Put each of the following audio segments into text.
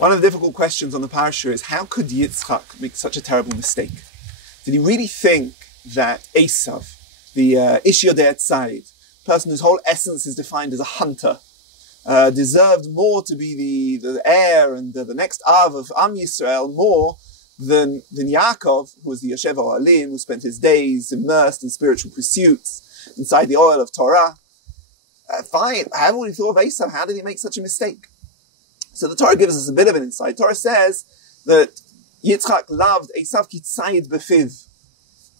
One of the difficult questions on the parasha is, how could Yitzchak make such a terrible mistake? Did he really think that Esav, the Ishio de Etzayid, person whose whole essence is defined as a hunter, deserved more to be the heir and the next Av of Am Yisrael more than Yaakov, who was the Yoshev Ohalim, who spent his days immersed in spiritual pursuits inside the oil of Torah? Fine, I haven't really thought of Esav. How did he make such a mistake? So the Torah gives us a bit of an insight. Torah says that Yitzchak loved Esav ki tzayid befiv.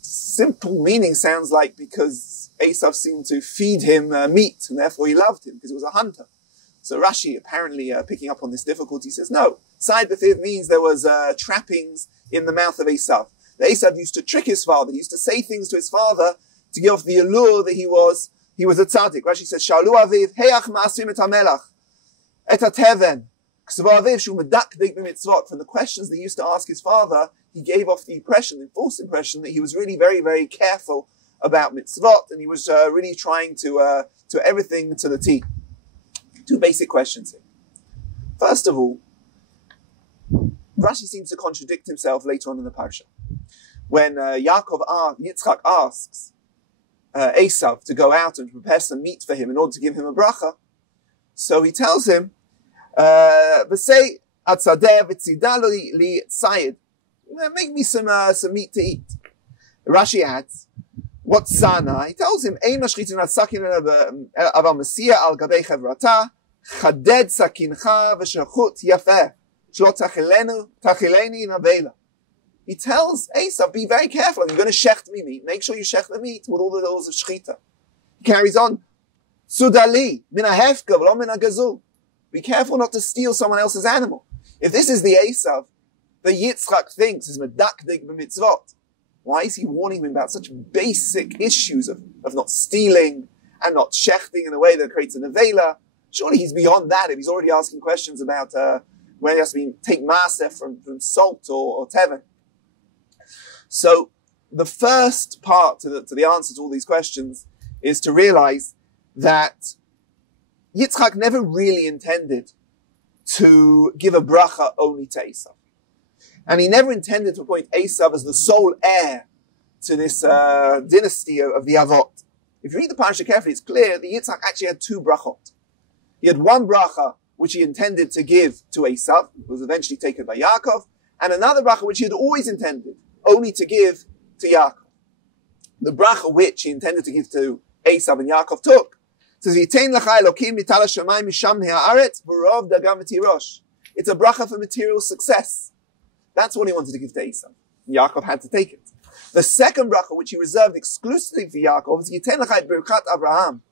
Simple meaning sounds like because Esav seemed to feed him meat, and therefore he loved him, because he was a hunter. So Rashi, apparently picking up on this difficulty, says no. Tzayid befiv means there was trappings in the mouth of Esav. The Esav used to trick his father. He used to say things to his father to give off the allure that he was a tzaddik. Rashi says, Shalu aviv, heach ma'asim et hamelach, et hateven. From the questions they used to ask his father, he gave off the false impression that he was really very, very careful about mitzvot, and he was really trying to everything to the T. Two basic questions here. First of all, Rashi seems to contradict himself later on in the parasha. When Yitzchak asks Esav to go out and prepare some meat for him in order to give him a bracha, so he tells him, make me some meat to eat. Rashi adds, what sana? He tells him, he tells Esav, be very careful. You're going to shecht me meat. Make sure you shecht the meat with all the laws of shechita. He carries on, Sudali, min ha'hefka, v'lo min ha'gazul. Be careful not to steal someone else's animal. If this is the Esav that Yitzchak thinks is medakdek b'mitzvot, why is he warning him about such basic issues of not stealing and not shechting in a way that creates a nevela? Surely he's beyond that if he's already asking questions about when he has to take maaseh from salt or teven. So the first part to the answer to all these questions is to realize that Yitzchak never really intended to give a bracha only to Esav. And he never intended to appoint Esav as the sole heir to this dynasty of the Avot. If you read the parasha carefully, it's clear that Yitzchak actually had two brachot. He had one bracha which he intended to give to Esav, who was eventually taken by Yaakov, and another bracha which he had always intended only to give to Yaakov. The bracha which he intended to give to Esav and Yaakov took, says, it's a bracha for material success. That's what he wanted to give to Esav. Yaakov had to take it. The second bracha, which he reserved exclusively for Yaakov, is Yiten lecha et birkat Abraham.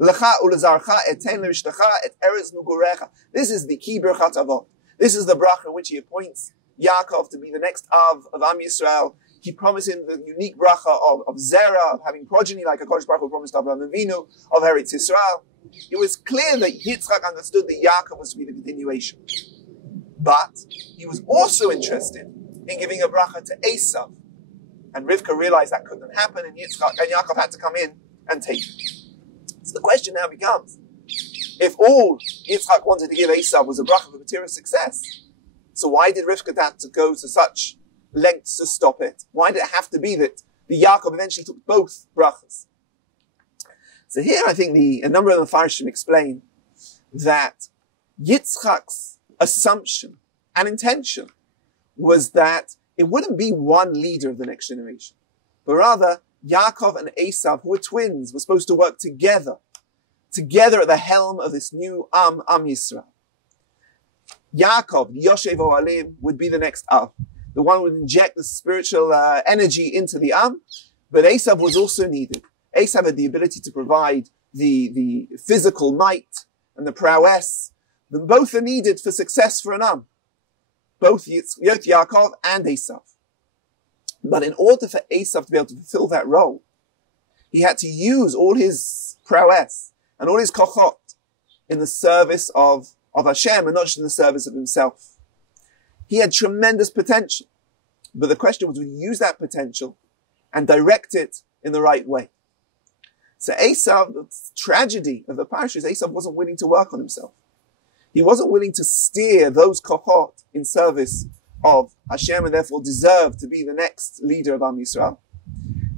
Lecha ulezarcha eten lerishtecha et eretz nugurecha. This is the key birkat avot. This is the bracha in which he appoints Yaakov to be the next Av of Am Yisrael. He promised him the unique bracha of Zerah, of having progeny like HaKadosh Baruch Hu promised Abraham Avinu, of Eretz Yisrael. It was clear that Yitzchak understood that Yaakov was to be the continuation. But he was also interested in giving a bracha to Esav. And Rivka realized that couldn't happen, and Yaakov had to come in and take it. So the question now becomes, if all Yitzchak wanted to give Esav was a bracha for material success, so why did Rivka have to go to such lengths to stop it? Why did it have to be that the Yaakov eventually took both brachas? So here I think a number of the Mefarshim explain that Yitzchak's assumption and intention was that it wouldn't be one leader of the next generation, but rather Yaakov and Esav, who were twins, were supposed to work together at the helm of this new Am Yisrael. Yaakov, the Yoshev Ohalim, would be the next Av. The one who would inject the spiritual energy into the Am, but Esav was also needed. Esav had the ability to provide the physical might and the prowess. Both are needed for success for an Am. Both Yaakov and Esav. But in order for Esav to be able to fulfill that role, he had to use all his prowess and all his kochot in the service of Hashem and not just in the service of himself. He had tremendous potential. But the question was, would he use that potential and direct it in the right way? So Esav, the tragedy of the parasha is Esav wasn't willing to work on himself. He wasn't willing to steer those kochot in service of Hashem and therefore deserved to be the next leader of Am Yisrael.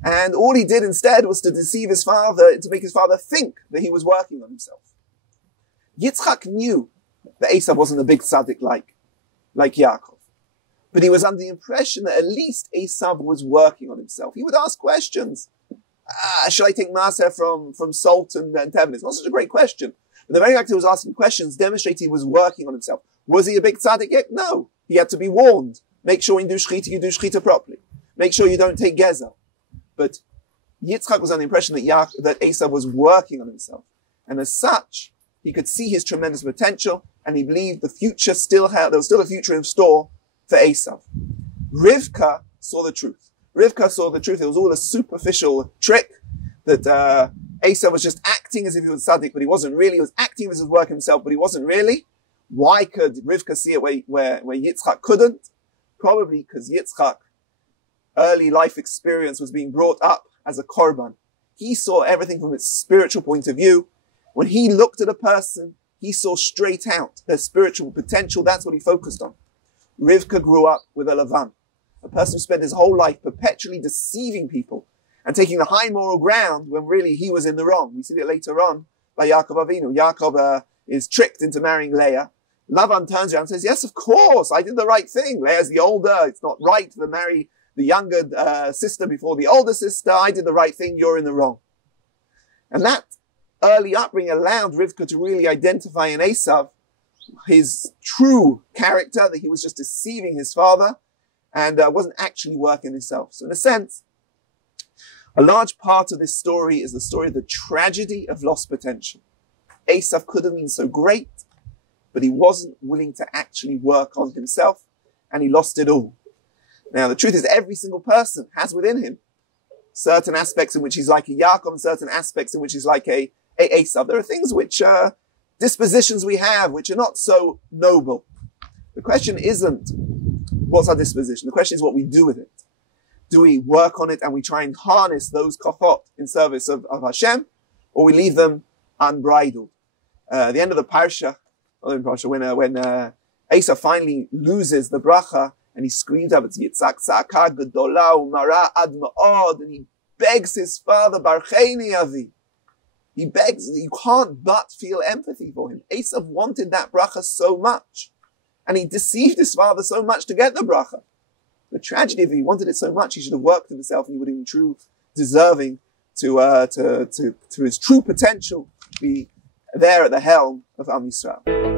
And all he did instead was to deceive his father, to make his father think that he was working on himself. Yitzchak knew that Esav wasn't a big tzaddik like Yaakov. But he was under the impression that at least Esav was working on himself. He would ask questions. Should I take Maser from salt and Tevin? It's not such a great question. But the very fact he was asking questions demonstrated he was working on himself. Was he a big tzaddik yet? No. He had to be warned. Make sure when you do shechita properly. Make sure you don't take gezer. But Yitzchak was under the impression that Esav was working on himself. And as such, he could see his tremendous potential, and he believed there was still a future in store for Esav. Rivka saw the truth. It was all a superficial trick that Esav was just acting as if he was tzaddik, but he wasn't really. He was acting as if he was working himself, but he wasn't really. Why could Rivka see it where Yitzchak couldn't? Probably because Yitzchak early life experience was being brought up as a korban. He saw everything from its spiritual point of view. When he looked at a person, he saw straight out their spiritual potential. That's what he focused on. Rivka grew up with a Lavan, a person who spent his whole life perpetually deceiving people and taking the high moral ground when really he was in the wrong. We see it later on by Yaakov Avinu. Yaakov is tricked into marrying Leah. Lavan turns around and says, yes, of course, I did the right thing. Leah's the older. It's not right to marry the younger sister before the older sister. I did the right thing. You're in the wrong. And that early upbringing allowed Rivka to really identify in Esav his true character, that he was just deceiving his father and wasn't actually working himself. So in a sense, a large part of this story is the story of the tragedy of lost potential. Esav could have been so great, but he wasn't willing to actually work on himself, and he lost it all. Now, the truth is, every single person has within him certain aspects in which he's like a Yaakov, and certain aspects in which he's like a Esav. There are things which dispositions we have which are not so noble. The question isn't what's our disposition. The question is what we do with it. Do we work on it and we try and harness those kochot in service of Hashem, or we leave them unbridled? At the end of the Parashat, when Esav finally loses the bracha, and he screams out, it's Yitzhak tzaka gedola umara ad ma'od, and he begs his father, Barcheni Avi. He begs, you can't but feel empathy for him. Esav wanted that bracha so much, and he deceived his father so much to get the bracha. The tragedy, if he wanted it so much, he should have worked on himself, and he would have been true, deserving to his true potential, be there at the helm of Am Yisrael.